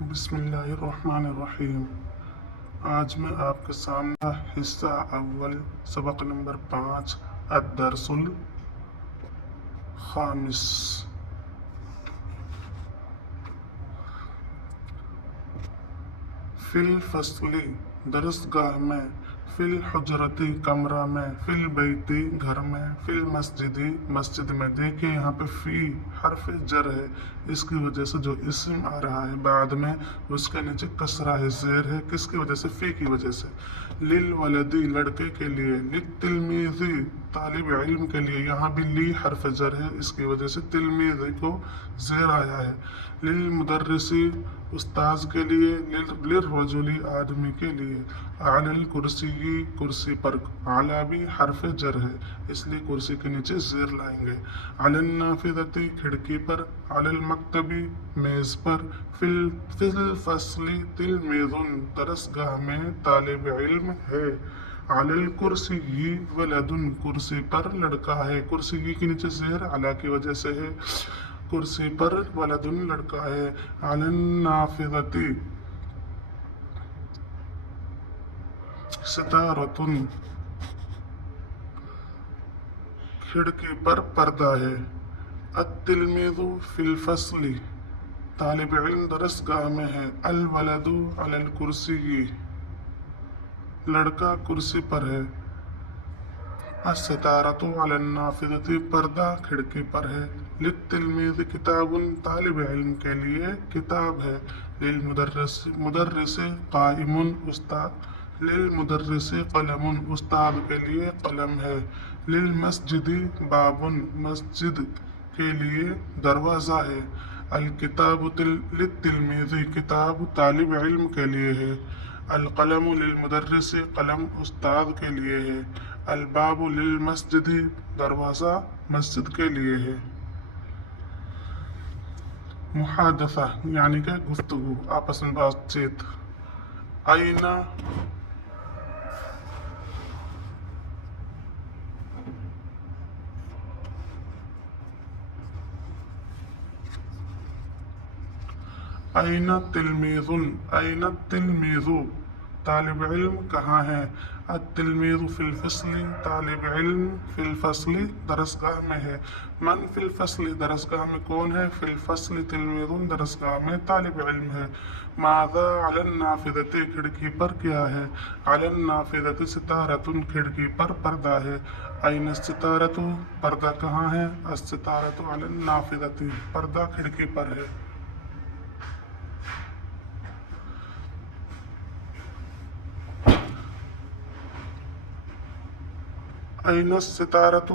بسم اللہ الرحمن الرحیم۔ آج میں آپ کے سامنے حصہ اول سبق نمبر 5 الدرس الخامس۔ فی الفصل درس گاہ میں، فی الحجرتی کمرہ میں، فی البیتی گھر میں، فی المسجدی مسجد میں۔ دیکھیں یہاں پہ فی حرف جر ہے، اس کی وجہ سے جو اسم آ رہا ہے بعد میں اس کے نیچے کسرہ ہے، زیر ہے، کس کی وجہ سے؟ فی کی وجہ سے۔ للولدی لڑکے کے لیے، للتلمیذی طالب علم کے لیے، یہاں بھی لی حرف جر ہے، اس کی وجہ سے تلمیذ کو زیر آیا ہے۔ للمدرسی استاذ کے لیے، للرجلی آدمی کے لیے، علی الکرسی کرسی پر، علی بھی حرف جر ہے اس لیے کرسی کے نیچے زیر لائیں گے۔ علی النافذتی کھڑکی پر، علی المکتبی میز پر، فی الفصل تلمیذ درس گاہ میں طالب علم ہے۔ علی الکرسی ولد کرسی پر لڑکا ہے، کرسی کے نیچے زیر علی کی وجہ سے ہے، کرسی پر ولد لڑکا ہے۔ علی النافذتی ستارۃ کھڑکی پر پردہ ہے۔ التلمیذ فی الفصل طالب علم درس گاہ میں ہے۔ الولد علی الکرسی لڑکا کرسی پر ہے۔ الستارۃ علی النافذۃ پردہ کھڑکی پر ہے۔ للتلمیذ کتاب طالب علم کے لیے کتاب ہے۔ للمدرس قائم استاد، للمدرس قلم استاد کے لیے قلم ہے۔ للمسجد باب مسجد کے لیے دروازہ ہے۔ الکتاب للتلمیذ کتاب طالب علم کے لیے ہے۔ القلم للمدرس قلم استاد کے لیے ہے۔ الباب للمسجد دروازہ مسجد کے لیے ہے۔ محادثہ یعنی کہ گفتگو، آپس میں بات چیت۔ این تلمیذ، این التلمیذ طالب علم کہاں ہے؟ التلمیذ فی الفصل طالب علم فی الفصل درس گاہ میں ہے۔ من فی الفصل درس گاہ میں کون ہے؟ فی الفصل تلمیذ درس گاہ میں طالب علم ہے۔ ماذا علی النافذۃ کھڑکی پر کیا ہے؟ علی النافذۃ ستارۃ کھڑکی پر پردہ ہے۔ این الستارۃ پردہ کہاں ہے؟ الستارۃ علی النافذۃ پردہ کھڑکی پر ہے۔ این الستارۃ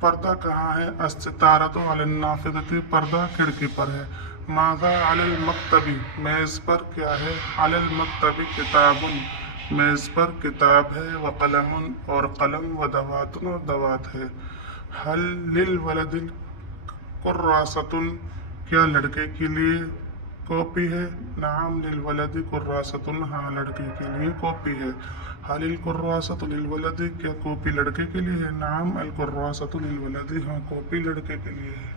پردہ کہاں ہے؟ الستارۃ علی النافذۃ پردہ کھڑکی پر ہے۔ ماذا علی المکتب میز پر کیا ہے؟ علی المکتب کتاب میز پر کتاب ہے، وقلم اور قلم، ودوات اور دوات ہے۔ حل للولد کراسۃ کیا لڑکے کے لیے کاپی ہے؟ نعم للولد کراسۃ ہاں لڑکے کے لیے کاپی ہے۔ حل الکراسۃ للولد کیا کاپی لڑکے کے لیے ہے؟ نعم الکراسۃ للولد ہاں کاپی لڑکے کے لیے ہے۔